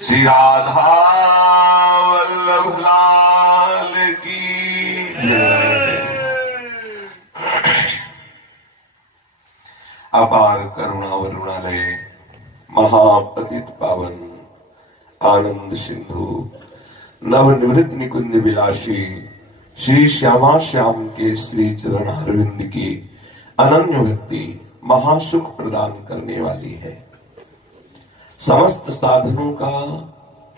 श्री राधा वल्लभ लाल की जय। अपार करुणा वरुणालय महापतित पावन आनंद सिंधु नवनिवृत्त निकुंज विलासी श्री श्यामा श्याम के श्री चरण अरविंद की अनन्य भक्ति महासुख प्रदान करने वाली है, समस्त साधनों का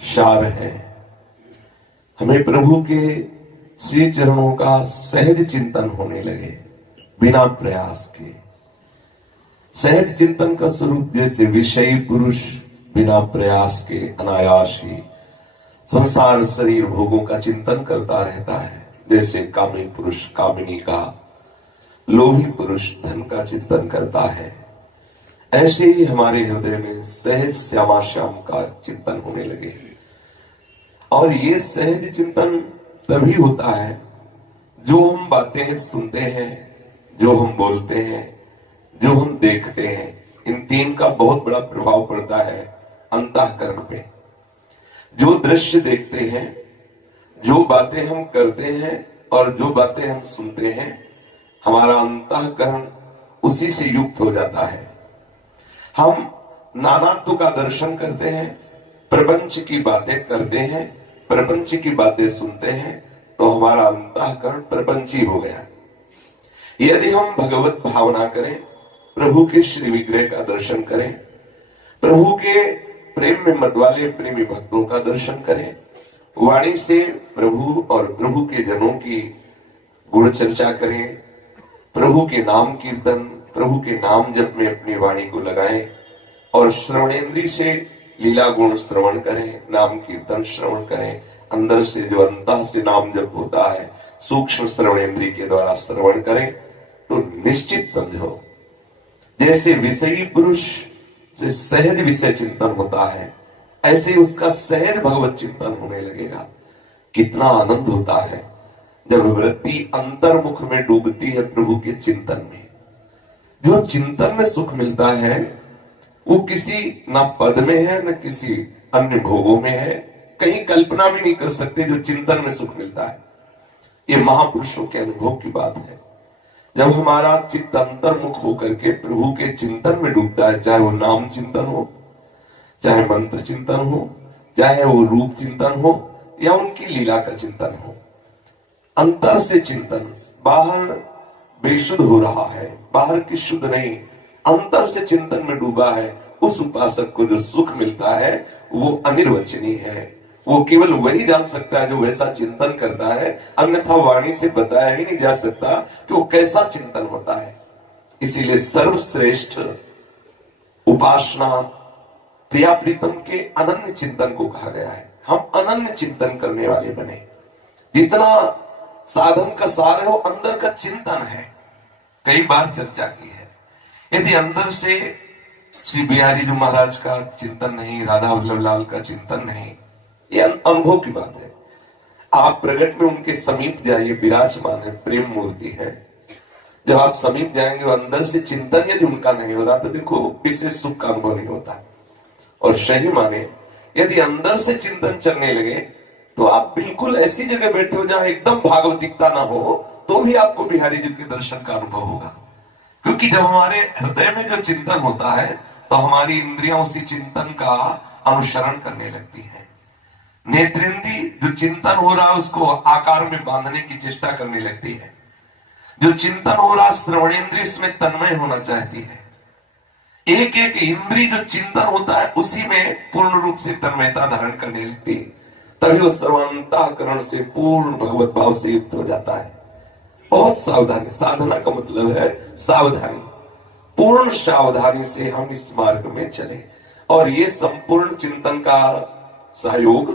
सार है। हमें प्रभु के श्री चरणों का सहज चिंतन होने लगे बिना प्रयास के। सहज चिंतन का स्वरूप जैसे विषयी पुरुष बिना प्रयास के अनायास ही संसार शरीर भोगों का चिंतन करता रहता है, जैसे कामी पुरुष कामिनी का, लोभी पुरुष धन का चिंतन करता है, ऐसे ही हमारे हृदय में सहज श्यामा श्याम का चिंतन होने लगे। और ये सहज चिंतन तभी होता है जो हम बातें सुनते हैं, जो हम बोलते हैं, जो हम देखते हैं, इन तीन का बहुत बड़ा प्रभाव पड़ता है अंतःकरण पे। जो दृश्य देखते हैं, जो बातें हम करते हैं और जो बातें हम सुनते हैं, हमारा अंतःकरण उसी से युक्त हो जाता है। हम नानात्व का दर्शन करते हैं, प्रपंच की बातें करते हैं, प्रपंच की बातें सुनते हैं, तो हमारा अंतःकरण प्रपंची हो गया। यदि हम भगवत भावना करें, प्रभु के श्री विग्रह का दर्शन करें, प्रभु के प्रेम में मत वाले प्रेमी भक्तों का दर्शन करें, वाणी से प्रभु और प्रभु के जनों की गुण चर्चा करें, प्रभु के नाम कीर्तन, प्रभु के नाम जप में अपनी वाणी को लगाएं और श्रवणेन्द्रिय से लीला गुण श्रवण करें, नाम कीर्तन श्रवण करें। अंदर से जो अंतः से नाम जप होता है सूक्ष्म श्रवणेन्द्रिय के द्वारा श्रवण करें, तो निश्चित समझो जैसे विषयी पुरुष से सहज विषय चिंतन होता है, ऐसे उसका सहज भगवत चिंतन होने लगेगा। कितना आनंद होता है जब वृत्ति अंतर्मुख में डूबती है प्रभु के चिंतन में। जो चिंतन में सुख मिलता है वो किसी न पद में है न किसी अन्य भोगों में है, कहीं कल्पना भी नहीं कर सकते जो चिंतन में सुख मिलता है। ये महापुरुषों के अनुभव की बात है। जब हमारा चित्त अंतर्मुख होकर के प्रभु के चिंतन में डूबता है, चाहे वो नाम चिंतन हो, चाहे मंत्र चिंतन हो, चाहे वो रूप चिंतन हो या उनकी लीला का चिंतन हो, अंतर से चिंतन, बाहर बेशुद्ध हो रहा है, बाहर की शुद्ध नहीं, अंतर से चिंतन में डूबा है, उस उपासक को जो सुख मिलता है वो अनिर्वचनीय है। वो केवल वही जान सकता है जो वैसा चिंतन करता है, अन्यथा वाणी से बताया ही नहीं जा सकता कि वो कैसा चिंतन होता है। इसीलिए सर्वश्रेष्ठ उपासना प्रिया प्रीतम के अनन्य चिंतन को कहा गया है। हम अनन्य चिंतन करने वाले बने। जितना साधन का सार है वो अंदर का चिंतन है। कई बार चर्चा की है, यदि अंदर से श्री बिहारी जी महाराज का चिंतन नहीं, राधा वल्लभ लाल का चिंतन नहीं, ये अनुभव की बात है। आप प्रगट में उनके समीप जाइए, विराजमान है, प्रेम मूर्ति है। जब आप समीप जाएंगे और अंदर से चिंतन यदि उनका नहीं हो रहा तो देखो विशेष सुख का अनुभव नहीं होता। और सही माने यदि अंदर से चिंतन चलने लगे तो आप बिल्कुल ऐसी जगह बैठे हो जहां एकदम भागवतिकता ना हो, तो भी आपको बिहारी जी के दर्शन का अनुभव होगा। क्योंकि जब हमारे हृदय में जो चिंतन होता है तो हमारी इंद्रियां उसी चिंतन का अनुसरण करने लगती है। नेत्रेंद्रिय जो चिंतन हो रहा है उसको आकार में बांधने की चेष्टा करने लगती है। जो चिंतन हो रहा श्रवणेन्द्रिय इसमें तन्मय होना चाहती है। एक एक इंद्रिय जो चिंतन होता है उसी में पूर्ण रूप से तन्मयता धारण करने लगती है। तभी वो सर्वांतःकरण से पूर्ण भगवत भाव से युक्त हो जाता है। बहुत सावधानी, साधना का मतलब है सावधानी। पूर्ण सावधानी से हम इस मार्ग में चले और ये संपूर्ण चिंतन का सहयोग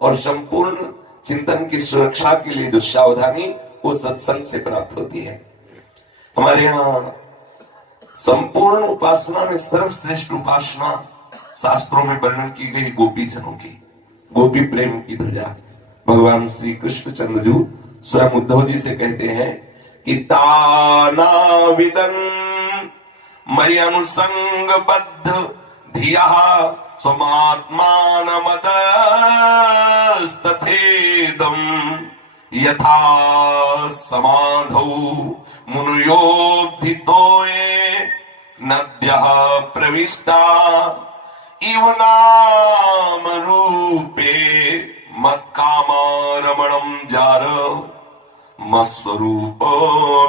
और संपूर्ण चिंतन की सुरक्षा के लिए जो सावधानी वो सत्संग से प्राप्त होती है। हमारे यहाँ संपूर्ण उपासना में सर्वश्रेष्ठ उपासना शास्त्रों में वर्णन की गई गोपी जनों की, गोपी प्रेम की ध्वजा। भगवान श्री कृष्ण चंद्रजू स्वयं उद्धव जी से कहते हैं कि तानाविदं मयि अनुसंग बद्ध धिया स्वमात्मानमतस्तथेदम् यथा समाधौ मुनयोब्धितोये नद्यः प्रविष्टा इव नाम रूपे मत्कामारमणम् जार मत्स्वरूप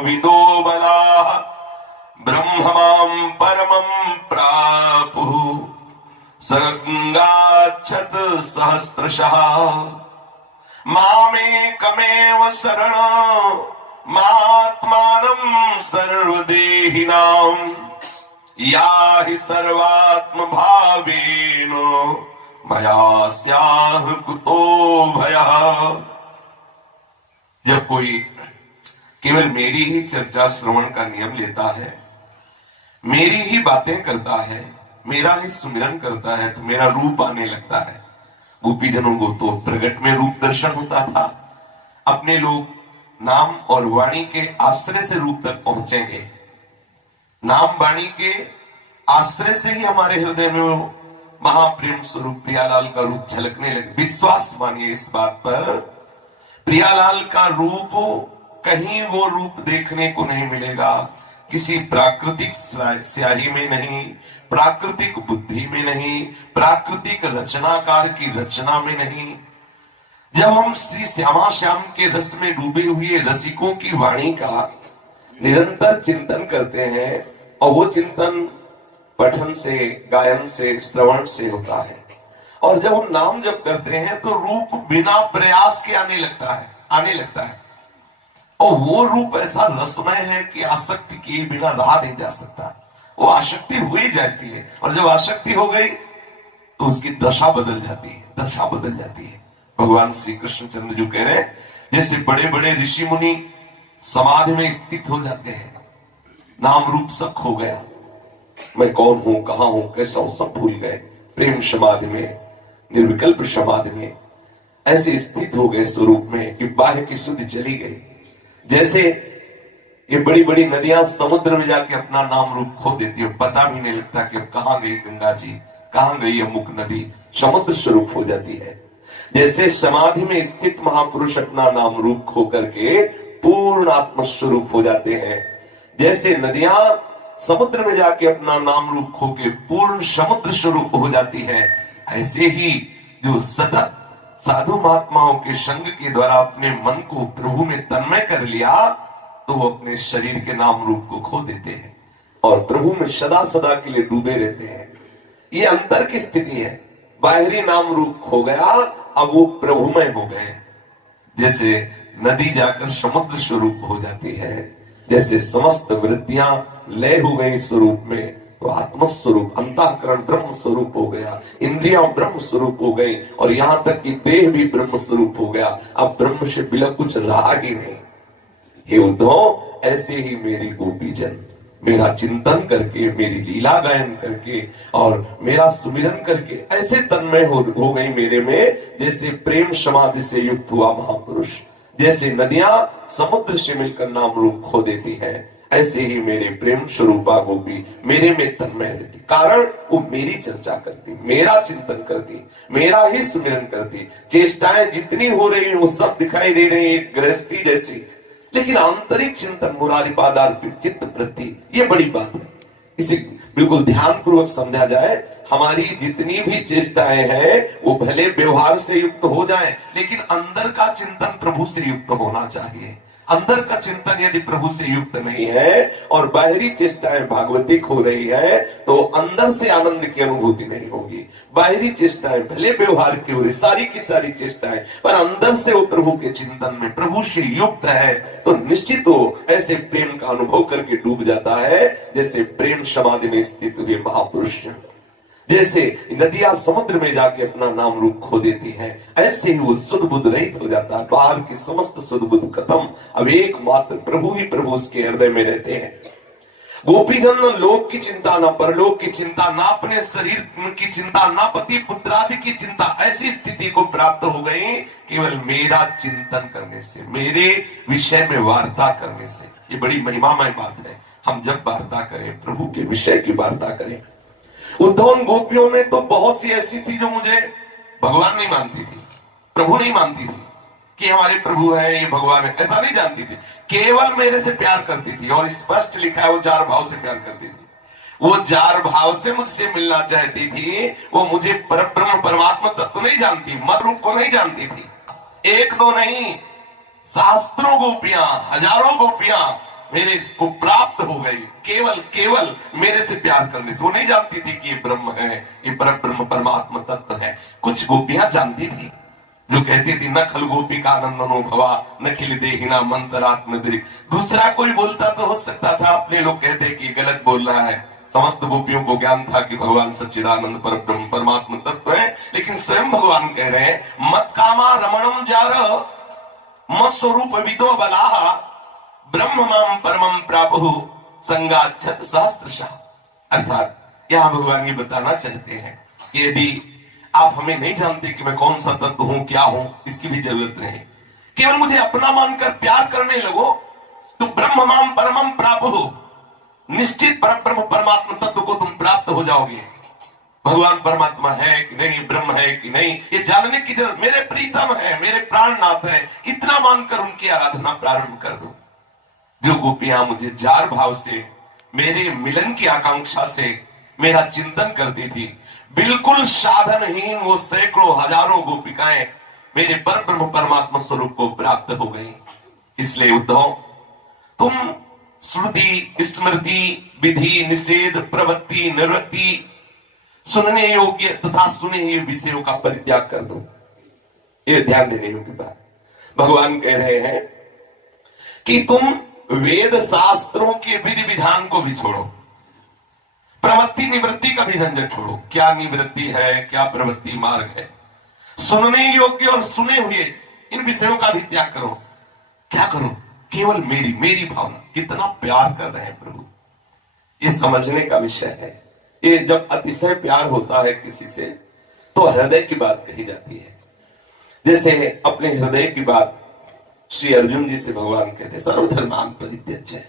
विदो बलाः ब्रह्ममां परमं प्रापुः सगङ्गाच्छत् सहस्रशः मामेकमेव शरणमात्मानं सर्वदेहिनां याहि सर्वात्मभावेन मया स्याह कुतो भयः। जब कोई केवल मेरी ही चर्चा श्रवण का नियम लेता है, मेरी ही बातें करता है, मेरा ही सुमिरन करता है, तो मेरा रूप आने लगता है। गोपीजनों को तो प्रगट में रूप दर्शन होता था। अपने लोग नाम और वाणी के आश्रय से रूप तक पहुंचेंगे। नाम वाणी के आश्रय से ही हमारे हृदय में वो महाप्रेम स्वरूप प्रियालाल का रूप झलकने लगे। विश्वास मानिए इस बात पर, प्रियालाल का रूप कहीं वो रूप देखने को नहीं मिलेगा, किसी प्राकृतिक स्याही में नहीं, प्राकृतिक बुद्धि में नहीं, प्राकृतिक रचनाकार की रचना में नहीं। जब हम श्री श्यामा श्याम के रस में डूबे हुए रसिकों की वाणी का निरंतर चिंतन करते हैं, और वो चिंतन पठन से, गायन से, श्रवण से होता है, और जब हम नाम जप करते हैं तो रूप बिना प्रयास के आने लगता है, और वो रूप ऐसा रसमय है कि आसक्ति किए बिना रहा नहीं जा सकता। वो आसक्ति हो ही जाती है, और जब आसक्ति हो गई तो उसकी दशा बदल जाती है। भगवान श्री कृष्ण चंद्र जो कह रहे हैं, जैसे बड़े बड़े ऋषि मुनि समाधि में स्थित हो जाते हैं, नाम रूप सब खो गया, मैं कौन हूं, कहां हूं, कैसा हूं, सब भूल गए। प्रेम समाधि में, निर्विकल्प समाधि में ऐसे स्थित हो गए स्वरूप में कि बाह्य की शुद्धि चली गई। जैसे ये बड़ी बड़ी नदियां समुद्र में जाके अपना नाम रूप खो देती है, पता भी नहीं लगता कि अब कहां गई गंगा जी, कहां गई अमुक नदी, समुद्र स्वरूप हो जाती है। जैसे समाधि में स्थित महापुरुष अपना नाम रूप खो करके पूर्ण आत्म स्वरूप हो जाते हैं, जैसे नदियां समुद्र में जाके अपना नाम रूप खो के पूर्ण समुद्र स्वरूप हो जाती है, ऐसे ही जो सतत साधु महात्माओं के संग के द्वारा अपने मन को प्रभु में तन्मय कर लिया, तो वो अपने शरीर के नाम रूप को खो देते हैं और प्रभु में सदा सदा के लिए डूबे रहते हैं। ये अंतर की स्थिति है। बाहरी नाम रूप खो गया, अब वो प्रभुमय हो गए। जैसे नदी जाकर समुद्र स्वरूप हो जाती है, जैसे समस्त वृत्तियां लय हो गई स्वरूप में, तो आत्म स्वरूप अंतःकरण ब्रह्म स्वरूप हो गया, इंद्रियां ब्रह्म स्वरूप हो गई, और यहां तक कि देह भी ब्रह्म स्वरूप हो गया। अब ब्रह्म से बिना कुछ रहा ही नहीं। हे उद्धव, ऐसे ही मेरी गोपीजन मेरा चिंतन करके, मेरी लीला गायन करके और मेरा सुमिरन करके ऐसे तन्मय हो गई मेरे में, जैसे प्रेम समाधि से युक्त हुआ महापुरुष। जैसे नदियां समुद्र से मिलकर नाम रूप खो देती है, ऐसे ही मेरे प्रेम स्वरूपा गोपी मेरे में तन्मय रहती। कारण वो मेरी चर्चा करती, मेरा चिंतन करती, मेरा ही सुमिरन करती। चेष्टाएं जितनी हो रही हैं वो सब दिखाई दे रही है एक गृहस्थी जैसी, लेकिन आंतरिक चिंतन मुरारिपादार्पित चित्त वृत्ति, ये बड़ी बात है। इसे बिल्कुल ध्यान पूर्वक समझा जाए। हमारी जितनी भी चेष्टाएं हैं वो भले व्यवहार से युक्त हो जाएं, लेकिन अंदर का चिंतन प्रभु से युक्त होना चाहिए। अंदर का चिंतन यदि प्रभु से युक्त नहीं है और बाहरी चेष्टाएं भागवतिक हो रही है, तो अंदर से आनंद की अनुभूति नहीं होगी। बाहरी चेष्टाएं भले व्यवहार की हो रही, सारी की सारी चेष्टाएं, पर अंदर से वो प्रभु के चिंतन में प्रभु से युक्त है, तो निश्चित वो ऐसे प्रेम का अनुभव करके डूब जाता है, जैसे प्रेम समाधि में स्थित हुए महापुरुष। जैसे नदियां समुद्र में जाके अपना नाम रूप खो देती हैं, ऐसे ही वो सुध बुद्ध रहित हो जाता है। बाहर की समस्त सुध बुद्ध खत्म, अब एकमात्र प्रभु ही प्रभु उसके हृदय में रहते हैं। गोपीजन लोक की चिंता, न परलोक की चिंता, न अपने शरीर की चिंता, न पति पुत्रादि की चिंता, ऐसी स्थिति को प्राप्त हो गई केवल मेरा चिंतन करने से, मेरे विषय में वार्ता करने से। ये बड़ी महिमामय बात है। हम जब वार्ता करें, प्रभु के विषय की वार्ता करें, उद्धव उन गोपियों में तो बहुत सी ऐसी थी जो मुझे भगवान नहीं मानती थी, प्रभु नहीं मानती थी कि हमारे प्रभु है, ये भगवान है, ऐसा नहीं जानती थी। केवल मेरे से प्यार करती थी, और स्पष्ट लिखा है वो जार भाव से प्यार करती थी। वो जार भाव से मुझसे मिलना चाहती थी। वो मुझे परब्रह्म परमात्मा तत्व नहीं जानती, मत रूप को नहीं जानती थी। एक दो नहीं, शास्त्रों गोपियां, हजारों गोपियां मेरे को प्राप्त हो गई केवल केवल मेरे से प्यार करने से। वो नहीं जानती थी कि ये ब्रह्म है, ये परब्रह्म परमात्मा तत्व है। कुछ गोपियां जानती थी जो कहती थी न खल गोपी का आनंदनो भवा न खिल देहिना मंतरात्म दृक। दूसरा कोई बोलता तो हो सकता था, अपने लोग कहते कि गलत बोल रहा है। समस्त गोपियों को ज्ञान था कि भगवान सच्चिदानंद परब्रह्म परमात्मा तत्व है, लेकिन स्वयं भगवान कह रहे हैं मत कामा रमणम जार मत स्वरूप विदो बलाह ब्रह्म माम परमम प्रापहु संगाच्छत सहस्त्रशः। अर्थात यहां भगवान ये बताना चाहते हैं कि यदि आप हमें नहीं जानते कि मैं कौन सा तत्व हूं, क्या हूं, इसकी भी जरूरत नहीं, केवल मुझे अपना मानकर प्यार करने लगो तो ब्रह्म माम परमम प्रापहु, निश्चित परब्रह्म परमात्मा तत्व को तुम प्राप्त हो जाओगे। भगवान परमात्मा है कि नहीं, ब्रह्म है कि नहीं, ये जानने की जरूरत, मेरे प्रीतम है, मेरे प्राणनाथ है, इतना मानकर उनकी आराधना प्रारंभ कर दो। जो गोपियां मुझे जार भाव से, मेरे मिलन की आकांक्षा से मेरा चिंतन करती थी, बिल्कुल साधनहीन वो सैकड़ों हजारों गोपिकाएं मेरे परब्रह्म परमात्मा स्वरूप को प्राप्त हो गई। इसलिए उद्धव, तुम श्रुति स्मृति विधि निषेध प्रवृत्ति निवृत्ति सुनने योग्य तथा सुने हुए विषयों का परित्याग कर दो। ये ध्यान देने योग्य बात। भगवान कह रहे हैं कि तुम वेद शास्त्रों के विधि विधान को भी छोड़ो, प्रवृत्ति निवृत्ति का भी झंझट छोड़ो। क्या निवृत्ति है, क्या प्रवृत्ति मार्ग है, सुनने योग्य और सुने हुए इन विषयों का भी त्याग करो। क्या करो? केवल मेरी मेरी भावना। कितना प्यार कर रहे हैं प्रभु, ये समझने का विषय है। ये जब अतिशय प्यार होता है किसी से तो हृदय की बात कही जाती है। जैसे अपने हृदय की बात श्री अर्जुन जी से भगवान कहते, सर्वधर्मान परित्यज्य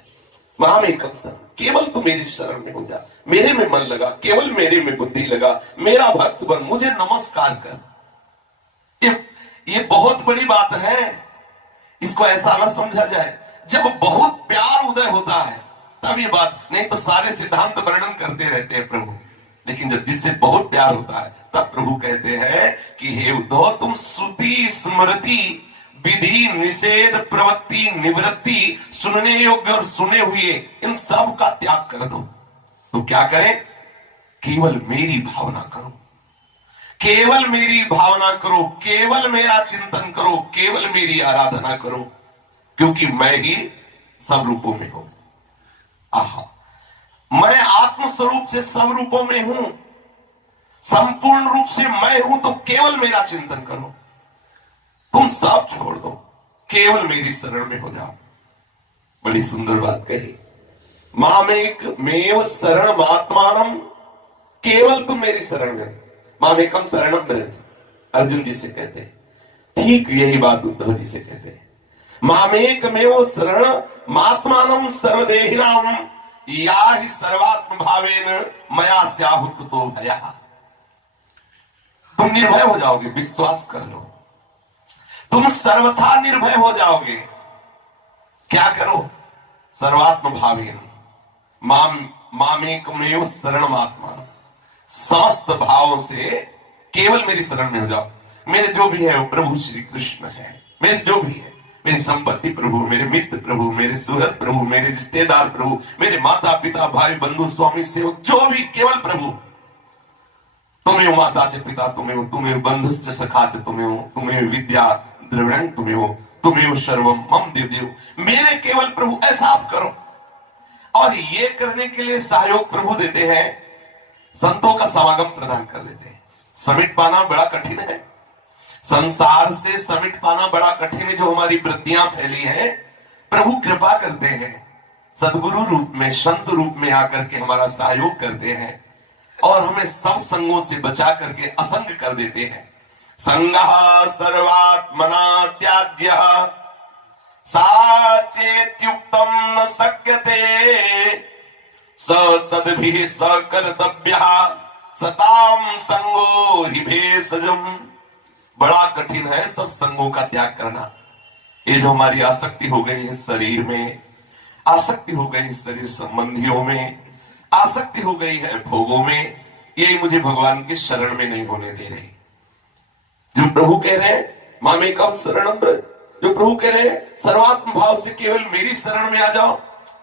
मामेकम शरणं, केवल तू मेरी शरण में हो जा, मेरे में मन लगा, केवल मेरे में बुद्धि लगा, मेरा भक्त बन, मुझे नमस्कार कर। ये बहुत बड़ी बात है। इसको ऐसा ना समझा जाए, जब बहुत प्यार उदय होता है तब ये बात, नहीं तो सारे सिद्धांत वर्णन करते रहते हैं प्रभु, लेकिन जब जिससे बहुत प्यार होता है तब प्रभु कहते हैं कि हे उद्धव, तुम श्रुति स्मृति विधि निषेध प्रवृत्ति निवृत्ति सुनने योग्य और सुने हुए इन सब का त्याग कर दो। तो क्या करें? केवल मेरी भावना करो, केवल मेरी भावना करो, केवल मेरा चिंतन करो, केवल मेरी आराधना करो, क्योंकि मैं ही सब रूपों में हूं। आहा, मैं आत्म स्वरूप से सब रूपों में हूं, संपूर्ण रूप से मैं हूं। तो केवल मेरा चिंतन करो, तुम सब छोड़ दो, केवल मेरी शरण में हो जाओ। बड़ी सुंदर बात कही, मामेक मेव शरण आत्मानम, केवल तुम मेरी शरण में। मामेकम शरणम ब्रज, अर्जुन जी से कहते हैं, ठीक यही बात उद्धव जी से कहते हैं। मामेक मेव शरण आत्मानम सर्वदेहिनाम या ही सर्वात्म भावेन मया स्याहुत तो भया। तुम निर्भय हो जाओगे, विश्वास कर लो, तुम सर्वथा निर्भय हो जाओगे। क्या करो? सर्वात्म भावेन मामेकमेव शरणम आत्मा, समस्त भावों से केवल मेरी शरण में हो जाओ। मेरे जो भी है वो प्रभु श्री कृष्ण है, मेरे जो भी है, मेरी संपत्ति प्रभु, मेरे मित्र प्रभु, मेरे सुहृद प्रभु, मेरे रिश्तेदार प्रभु, मेरे माता पिता भाई बंधु स्वामी सेवक, जो भी, केवल प्रभु। तुम्हें माता च पिता तुम्हें हो, तुम्हें बंधुश्च सखा च तुम्हें हो, तुम्हें विद्या द्रविणं तुम्हें हो, तुम्हें सर्वम मम देव। मेरे केवल प्रभु, ऐसा आप करो। और ये करने के लिए सहयोग प्रभु देते हैं, संतों का समागम प्रदान कर देते हैं। समिट पाना बड़ा कठिन है, संसार से समिट पाना बड़ा कठिन है। जो हमारी वृत्तियां फैली हैं, प्रभु कृपा करते हैं, सदगुरु रूप में, संत रूप में आकर के हमारा सहयोग करते हैं और हमें सब संगों से बचा करके असंग कर देते हैं। संगः सर्वात्मना त्याज्य साचेत्युक्तम न शक्यते स सद्भिः स कर्तव्यः सताम संगो ही भेषजम। बड़ा कठिन है सब संगों का त्याग करना। ये जो हमारी आसक्ति हो गई है शरीर में, आसक्ति हो गई है शरीर संबंधियों में, आसक्ति हो गई है भोगों में, ये मुझे भगवान की शरण में नहीं होने दे रही। जो प्रभु कह रहे हैं मामेकम शरणम ब्रज, जो प्रभु कह रहे हैं सर्वात्म भाव से केवल मेरी शरण में आ जाओ,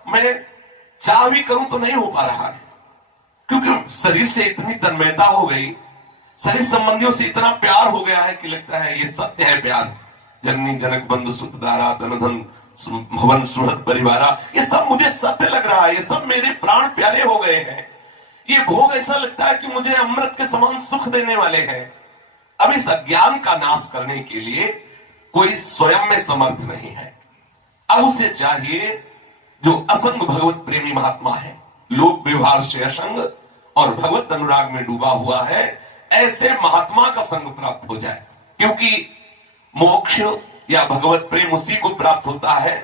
मैं चाह भी करूं तो नहीं हो पा रहा है, क्योंकि शरीर से इतनी तन्मयता हो गई, शरीर संबंधियों से इतना प्यार हो गया है कि लगता है ये सत्य है प्यार। जननी जनक बंधु सुत दारा धन धन भवन सुहृद परिवारा, ये सब मुझे सत्य लग रहा है, ये सब मेरे प्राण प्यारे हो गए हैं। ये भोग ऐसा लगता है कि मुझे अमृत के समान सुख देने वाले हैं। अब इस अज्ञान का नाश करने के लिए कोई स्वयं में समर्थ नहीं है। अब उसे चाहिए जो असंग भगवत प्रेमी महात्मा है, लोक व्यवहार से असंग और भगवत अनुराग में डूबा हुआ है, ऐसे महात्मा का संग प्राप्त हो जाए। क्योंकि मोक्ष या भगवत प्रेम उसी को प्राप्त होता है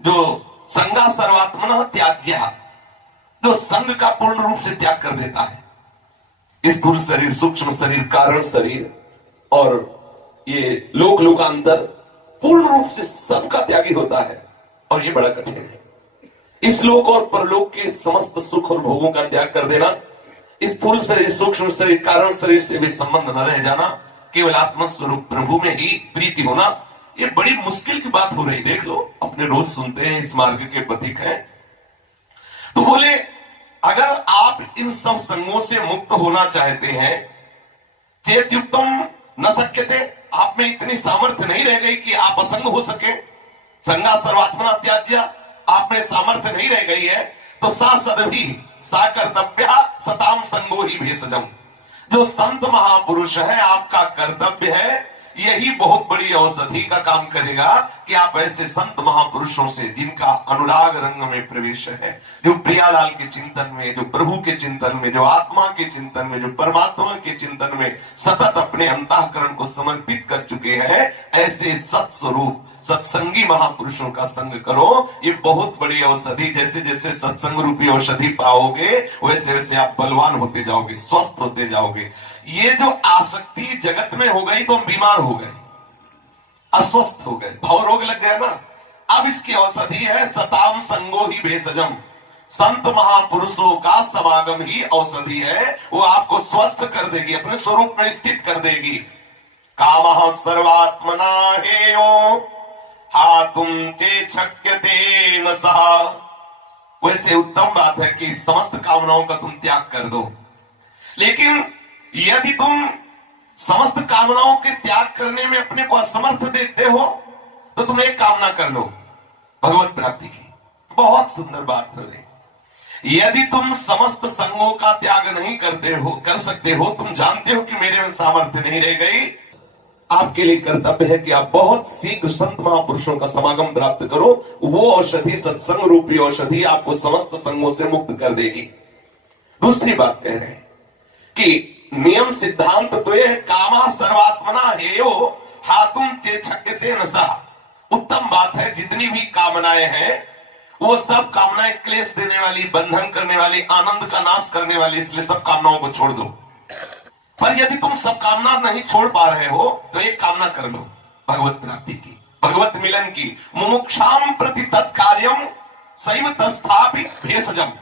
जो संगा सर्वात्मनः त्याज्य, जो संग का पूर्ण रूप से त्याग कर देता है। स्थूल शरीर, सूक्ष्म शरीर, कारण शरीर और ये लोक लोकांतर, पूर्ण रूप से सबका त्यागी होता है। और ये बड़ा कठिन है। इस लोक और परलोक के समस्त सुख और भोगों का त्याग कर देना, स्थूल शरीर, सूक्ष्म शरीर, कारण शरीर से भी संबंध न रह जाना, केवल आत्मस्वरूप प्रभु में ही प्रीति होना, ये बड़ी मुश्किल की बात हो रही। देख लो, अपने रोज सुनते हैं इस मार्ग के पथिक हैं, तो बोले अगर आप इन सब संगों से मुक्त होना चाहते हैं, चेतयुक्तम न शक्यते, आप में इतनी सामर्थ्य नहीं रह गई कि आप असंग हो सके, संगा सर्वात्मना त्याज्य, आप में सामर्थ्य नहीं रह गई है, तो सा सदभी सा कर्तव्य सताम संगो ही भेषजम। जो संत महापुरुष है, आपका कर्तव्य है, यही बहुत बड़ी औषधि का काम करेगा कि आप ऐसे संत महापुरुषों से जिनका अनुराग रंग में प्रवेश है, जो प्रियालाल के चिंतन में, जो प्रभु के चिंतन में, जो आत्मा के चिंतन में, जो परमात्मा के चिंतन में सतत अपने अंतःकरण को समर्पित कर चुके हैं, ऐसे सत्स्वरूप सत्संगी महापुरुषों का संग करो। ये बहुत बड़ी औषधि, जैसे जैसे सत्संग रूपी औषधि पाओगे वैसे वैसे आप बलवान होते जाओगे, स्वस्थ होते जाओगे। ये जो आसक्ति जगत में हो गई तो हम बीमार हो गए, अस्वस्थ हो गए, भाव रोग लग गया ना। अब इसकी औषधि है सताम संगो ही भेषजम, संत महापुरुषों का समागम ही औषधि है। वो आपको स्वस्थ कर देगी, अपने स्वरूप में स्थित कर देगी। कामः सर्वात्मना हेयो हातुम चे छक्यते न सहा। वैसे उत्तम बात है कि समस्त कामनाओं का तुम त्याग कर दो, लेकिन यदि तुम समस्त कामनाओं के त्याग करने में अपने को असमर्थ देखते हो तो तुम एक कामना कर लो, भगवत प्राप्ति की। बहुत सुंदर बात है। यदि तुम समस्त संगों का त्याग नहीं करते हो, कर सकते हो, तुम जानते हो कि मेरे में सामर्थ्य नहीं रह गई, आपके लिए कर्तव्य है कि आप बहुत शीघ्र संत महापुरुषों का समागम प्राप्त करो। वो औषधि, सत्संग रूपी औषधि, आपको समस्त संगों से मुक्त कर देगी। दूसरी बात कह रहे हैं कि नियम सिद्धांत तो यह कामा सर्वात्मना हेयो हातुम चे छक्यते न सहा। उत्तम बात है, जितनी भी कामनाएं हैं वो सब कामनाएं क्लेश देने वाली, बंधन करने वाली, आनंद का नाश करने वाली, इसलिए सब कामनाओं को छोड़ दो। पर यदि तुम सब कामना नहीं छोड़ पा रहे हो तो एक कामना कर लो, भगवत प्राप्ति की, भगवत मिलन की। मुमुक्षाम प्रति तत्कार्यम सैव तस्थापि भेषजम।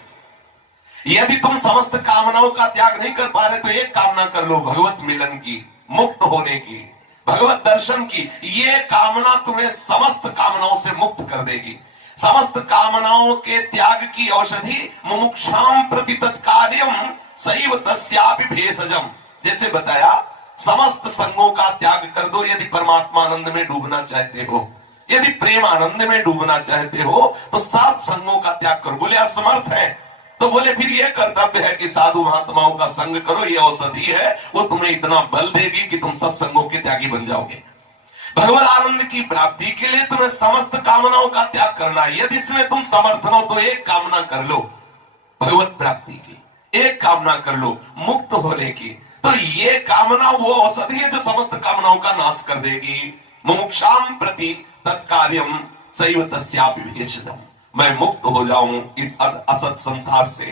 यदि तुम समस्त कामनाओं का त्याग नहीं कर पा रहे तो एक कामना कर लो, भगवत मिलन की, मुक्त होने की, भगवत दर्शन की। ये कामना तुम्हें समस्त कामनाओं से मुक्त कर देगी। समस्त कामनाओं के त्याग की औषधि मुमुक्षाम प्रति तत्कार्यम सैव तस्यापि भेषजम। जैसे बताया, समस्त संगों का त्याग कर दो यदि परमात्मा आनंद में डूबना चाहते हो, यदि प्रेम आनंद में डूबना चाहते हो तो सब संगों का त्याग करो। बोले असमर्थ है तो बोले फिर यह कर्तव्य है कि साधु महात्माओं का संग करो, ये औषधि है, वो तुम्हें इतना बल देगी कि तुम सब संगों के त्यागी बन जाओगे। भगवत आनंद की प्राप्ति के लिए तुम्हें समस्त कामनाओं का त्याग करना है। यदि इसमें तुम समर्थ हो तो एक कामना कर लो, भगवत प्राप्ति की, एक कामना कर लो मुक्त होने की। तो ये कामना वो औषधि है जो समस्त कामनाओं का नाश कर देगी। मुमुक्षाम प्रति तत्कार्यम सैव तस्यापि भेषजम। मैं मुक्त हो जाऊं इस असत संसार से,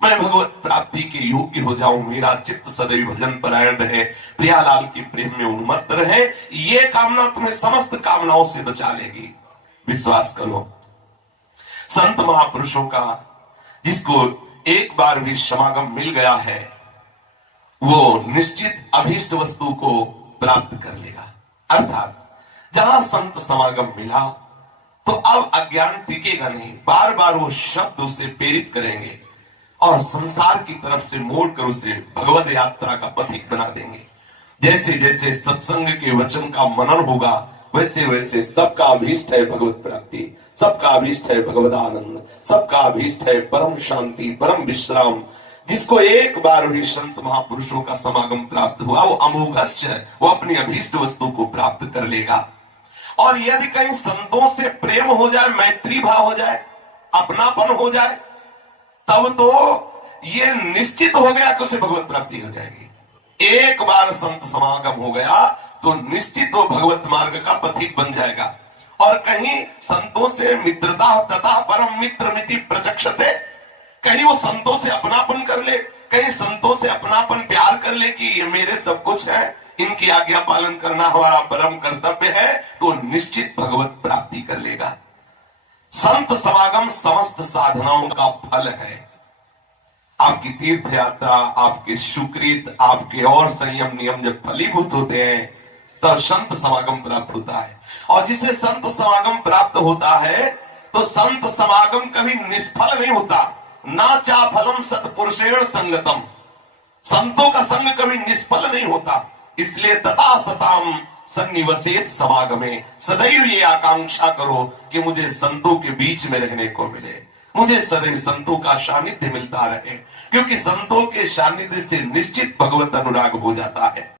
मैं भगवत प्राप्ति के योग्य हो जाऊं, मेरा चित्त सदैव भजन परायण रहे, प्रियालाल के प्रेम में उन्मत्त रहे, ये कामना तुम्हें समस्त कामनाओं से बचा लेगी। विश्वास करो, संत महापुरुषों का जिसको एक बार भी समागम मिल गया है, वो निश्चित अभीष्ट वस्तु को प्राप्त कर लेगा। अर्थात जहां संत समागम मिला तो अब अज्ञान टिकेगा नहीं, बार बार वो शब्द उसे प्रेरित करेंगे और संसार की तरफ से मोड़कर उसे भगवत यात्रा का पथिक बना देंगे। जैसे जैसे सत्संग के वचन का मनन होगा, वैसे वैसे सबका अभीष्ट है भगवत प्राप्ति, सबका अभीष्ट है भगवत आनंद, सबका अभीष्ट है परम शांति, परम विश्राम। जिसको एक बार भी संत महापुरुषों का समागम प्राप्त हुआ, वो अमोघश्च है, वो अपनी अभीष्ट वस्तु को प्राप्त कर लेगा। और यदि कहीं संतों से प्रेम हो जाए, मैत्री भाव हो जाए, अपनापन हो जाए, तब तो ये निश्चित हो गया कि उसे भगवत प्राप्ति हो जाएगी। एक बार संत समागम हो गया तो निश्चित वो भगवत मार्ग का पथिक बन जाएगा। और कहीं संतों से मित्रता तथा परम मित्र मिति प्रचक्षते, कहीं वो संतों से अपनापन कर ले, कहीं संतों से अपनापन प्यार कर ले कि ये मेरे सब कुछ है, इनकी आज्ञा पालन करना हमारा परम कर्तव्य है, तो निश्चित भगवत प्राप्ति कर लेगा। संत समागम समस्त साधनाओं का फल है। आपकी तीर्थ यात्रा, आपके सुकृत, आपके और संयम नियम जब फलीभूत होते हैं, तब संत समागम प्राप्त होता है। और जिससे संत समागम प्राप्त होता है, तो संत समागम कभी निष्फल नहीं होता। ना चा फलम सत्पुरुषेण संगतम, संतों का संग कभी निष्फल नहीं होता। इसलिए तथा सताम सन्निवसेत समागमे, सदैव ये आकांक्षा करो कि मुझे संतों के बीच में रहने को मिले, मुझे सदैव संतों का सानिध्य मिलता रहे, क्योंकि संतों के सानिध्य से निश्चित भगवत अनुराग हो जाता है।